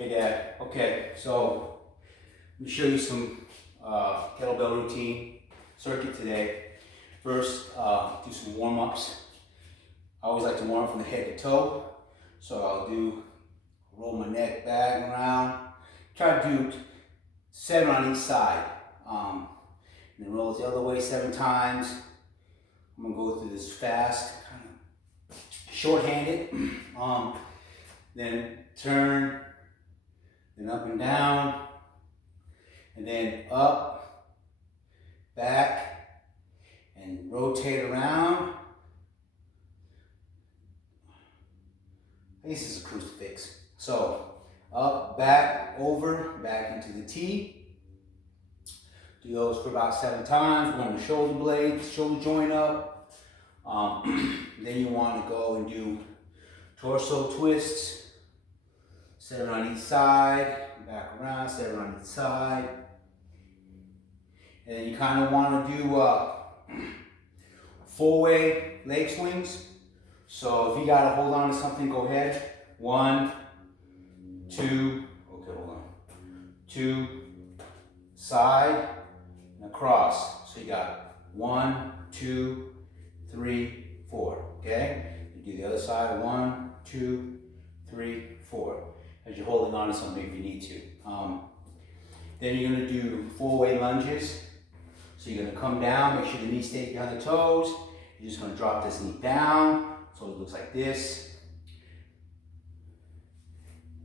Hey Dad, okay, so let me show you some kettlebell routine circuit today. First, do some warm-ups. I always like to warm up from the head to toe. So I'll roll my neck back and around. Try to do 7 on each side. And then roll it the other way 7 times. I'm gonna go through this fast, kind of short-handed. Then turn, then up and down, and then up, back, and rotate around. I guess this is a crucifix. So up, back, over, back into the T. Do those for about 7 times. Warm the shoulder blades, shoulder joint up. Then you want to go and do torso twists. 7 on each side, back around, 7 on each side. And then you kind of want to do full-way leg swings. So if you got to hold on to something, go ahead. 1, 2, okay, hold on. 2, side, and across. So you got 1, 2, 3, 4, okay? You do the other side, 1, 2, 3, 4. As you're holding on to something if you need to. Then you're going to do full-way lunges. So you're going to come down, make sure the knee stays behind the toes. You're just going to drop this knee down, so it looks like this.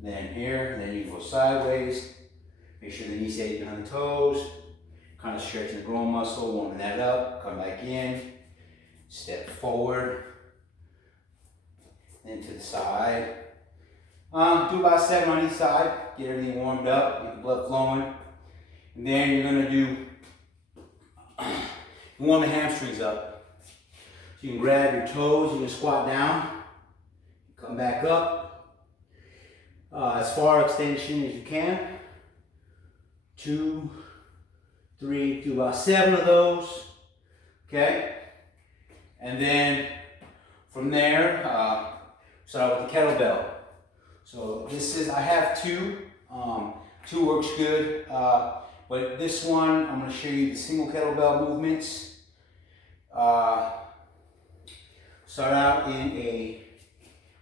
Then here, and then you go sideways. Make sure the knee stays behind the toes. Kind of stretching the groin muscle, warming that up. Come back in. Step forward. Then to the side. Do about 7 on each side. Get everything warmed up, get the blood flowing. And then you're going to do, warm the hamstrings up. So you can grab your toes, you can squat down, come back up. As far extension as you can. 2, 3, do about 7 of those. Okay? And then from there, start with the kettlebell. So this is, I have 2. 2 works good. But this one, I'm going to show you the single kettlebell movements. Start out in a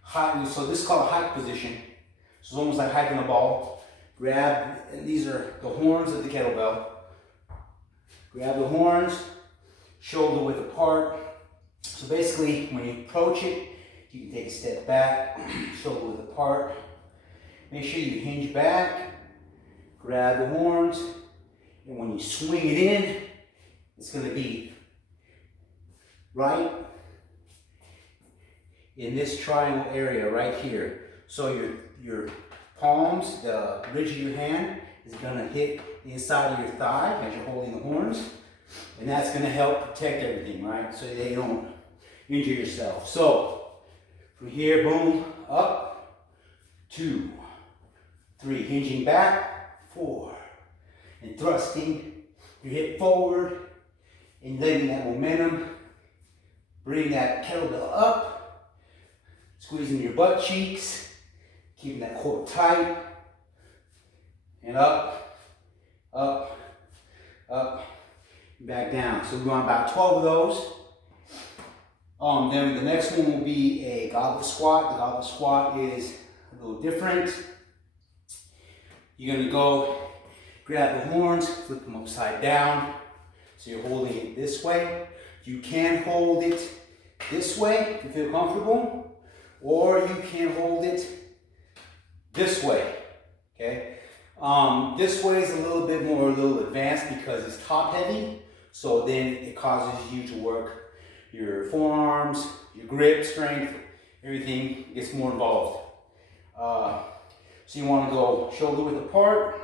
high, so this is called a hike position. So it's almost like hiking a ball. Grab, and these are the horns of the kettlebell. Grab the horns, shoulder width apart. So basically, when you approach it, you can take a step back, shoulder width apart. Make sure you hinge back, grab the horns, and when you swing it in, it's going to be right in this triangle area right here. So your palms, the ridge of your hand, is going to hit the inside of your thigh as you're holding the horns. And that's going to help protect everything, right? So that you don't injure yourself. So, from here, boom, up, 2, 3, hinging back, 4, and thrusting your hip forward and letting that momentum bring that kettlebell up, squeezing your butt cheeks, keeping that core tight, and up, up, up, back down. So we want about 12 of those. Then the next one will be a goblet squat. The goblet squat is a little different. You're going to go grab the horns, flip them upside down. So you're holding it this way. You can hold it this way if you feel comfortable, or you can hold it this way. Okay. This way is a little bit more, a little advanced because it's top heavy. So then it causes you to work your forearms, your grip strength, everything gets more involved. So you want to go shoulder width apart.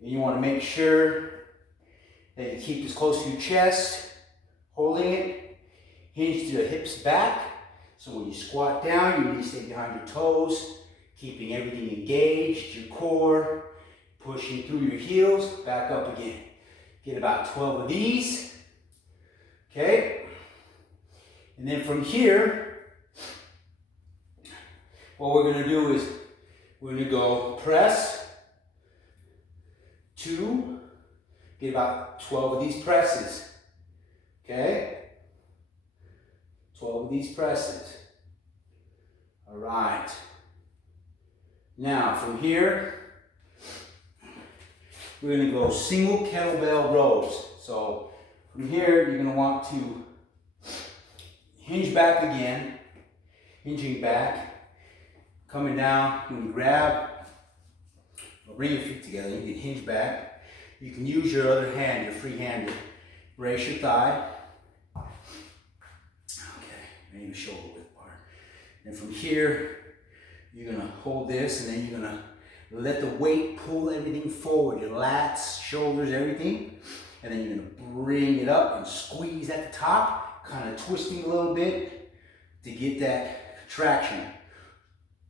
And you want to make sure that you keep this close to your chest, holding it. Hinge the hips back. So when you squat down, your knees stay behind your toes, keeping everything engaged, your core, pushing through your heels, back up again. Get about 12 of these. Okay. And then from here, what we're going to do is We're gonna go press, 2, get about 12 of these presses, okay? 12 of these presses. All right. Now from here, we're gonna go single kettlebell rows. So from here, you're gonna want to hinge back again, hinging back, coming down, when you grab, or bring your feet together, you can hinge back. You can use your other hand, your free hand, to brace your thigh. Okay, maybe shoulder width part. And from here, you're gonna hold this, and then you're gonna let the weight pull everything forward, your lats, shoulders, everything. And then you're gonna bring it up and squeeze at the top, kind of twisting a little bit to get that contraction.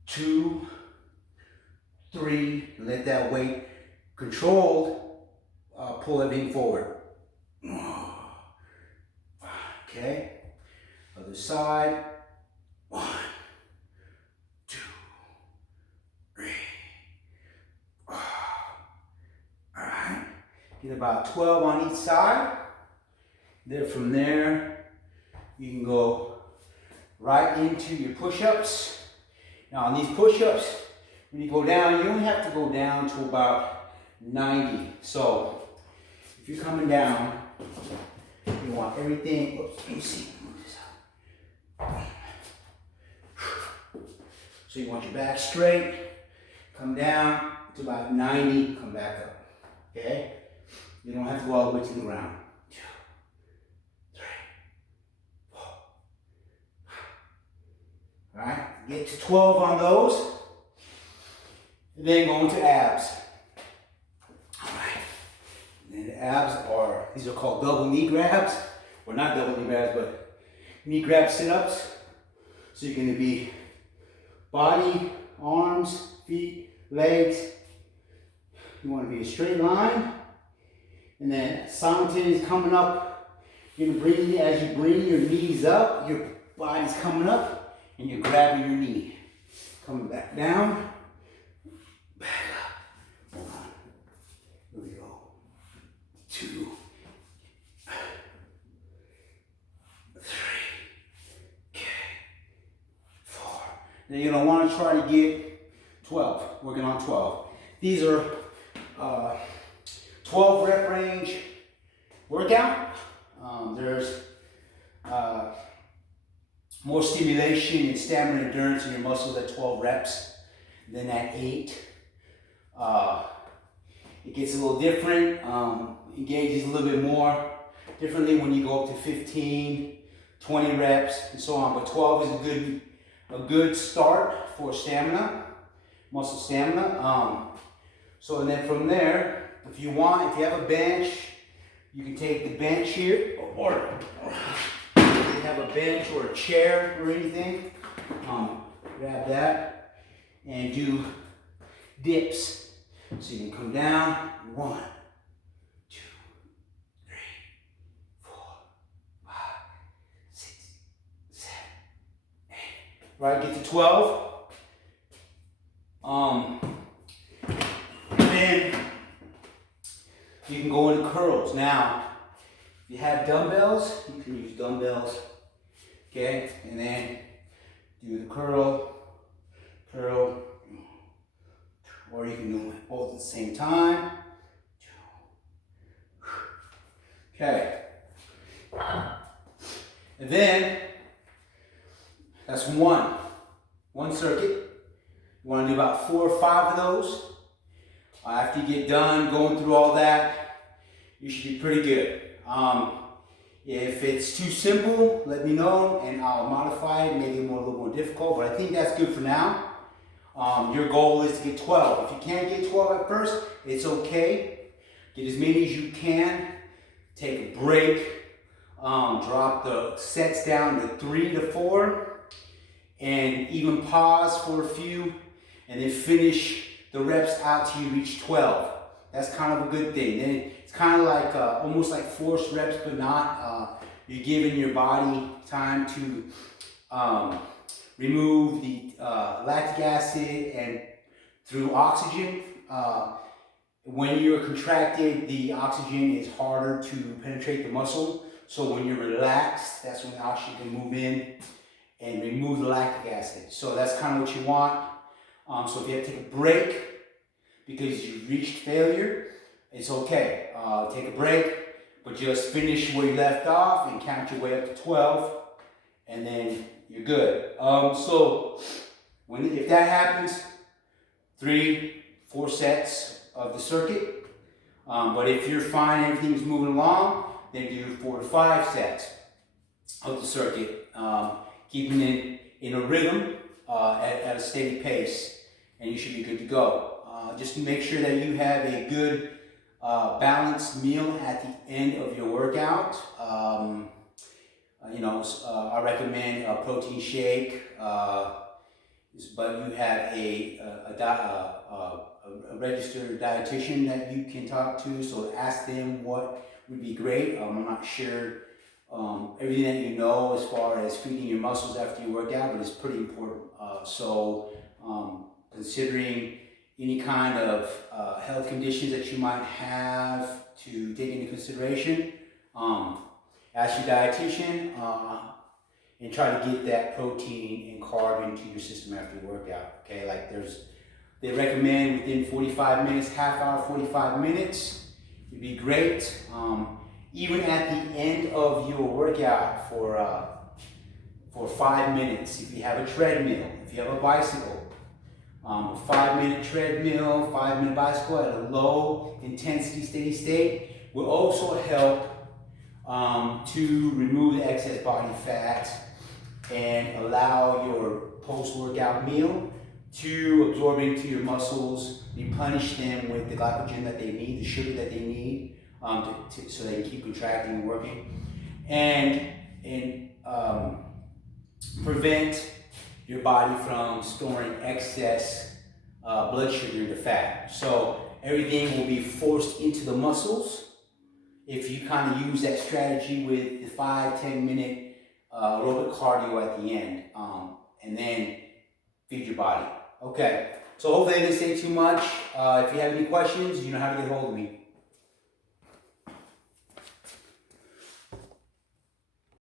2, 3, let that weight controlled pull everything forward. Okay, other side. 1, 2, 3. All right, get about 12 on each side. Then from there, you can go right into your push-ups. Now on these push-ups, when you go down, you only have to go down to about 90. So if you're coming down, you want everything, oops, let me see, move this out. So you want your back straight, come down to about 90, come back up, okay? You don't have to go all the way to the ground. 2, 3, 4. All right, get to 12 on those, and then go into abs. All right, and then the abs are, these are called double knee grabs, or not double knee grabs, but knee grab sit-ups. So you're gonna be body, arms, feet, legs. You wanna be a straight line, and then simultaneously coming up, you're gonna bring, as you bring your knees up, your body's coming up, and you're grabbing your knee. Coming back down, back up. 1, here we go. 2, 3, okay, 4. Then you're gonna wanna try to get 12, working on 12. These are 12 rep range workout. There's more stimulation and stamina endurance in your muscles at 12 reps than at 8. It gets a little different, engages a little bit more differently when you go up to 15, 20 reps and so on. But 12 is a good start for stamina, muscle stamina. So and then from there, if you want, if you have a bench, you can take the bench here, or if you have a bench or a chair or anything, grab that and do dips. So you can come down, 1, 2, 3, 4, 5, 6, 7, 8. Right, get to 12. Then you can go into curls. Now, if you have dumbbells, you can use dumbbells. Okay, and then do the curl, curl, or you can do them both at the same time. Okay, and then that's one circuit. You want to do about 4 or 5 of those. After you get done going through all that, you should be pretty good. If it's too simple, let me know and I'll modify it, make it a little more difficult, but I think that's good for now. Your goal is to get 12. If you can't get 12 at first, it's okay. Get as many as you can. Take a break. Drop the sets down to 3 to 4 and even pause for a few and then finish the reps out till you reach 12. That's kind of a good thing. Then it's kind of like almost like forced reps, but not. You're giving your body time to remove the lactic acid and through oxygen. When you're contracted, the oxygen is harder to penetrate the muscle. So when you're relaxed, that's when the oxygen can move in and remove the lactic acid. So that's kind of what you want. So if you have to take a break because you've reached failure, it's okay. Take a break, but just finish where you left off and count your way up to 12, and then you're good. So if that happens, 3-4 sets of the circuit. But if you're fine, everything's moving along, then do 4 to 5 sets of the circuit, keeping it in a rhythm at a steady pace, and you should be good to go. Just make sure that you have a good balanced meal at the end of your workout. I recommend a protein shake, but you have a registered dietitian that you can talk to, so ask them what would be great. I'm not sure everything that you know as far as feeding your muscles after you work out, but it's pretty important. Considering any kind of health conditions that you might have to take into consideration, ask your dietitian and try to get that protein and carb into your system after your workout. Okay, like they recommend within 45 minutes, half hour, 45 minutes. It'd be great. Even at the end of your workout for 5 minutes, if you have a treadmill, if you have a bicycle, a 5-minute treadmill, 5-minute bicycle at a low intensity steady state will also help to remove the excess body fat and allow your post-workout meal to absorb into your muscles, replenish them with the glycogen that they need, the sugar that they need, so they can keep contracting and working, and prevent your body from storing excess blood sugar into fat. So everything will be forced into the muscles if you kind of use that strategy with the 5-10 minute aerobic cardio at the end, and then feed your body. Okay, so hopefully I didn't say too much. If you have any questions, you know how to get a hold of me.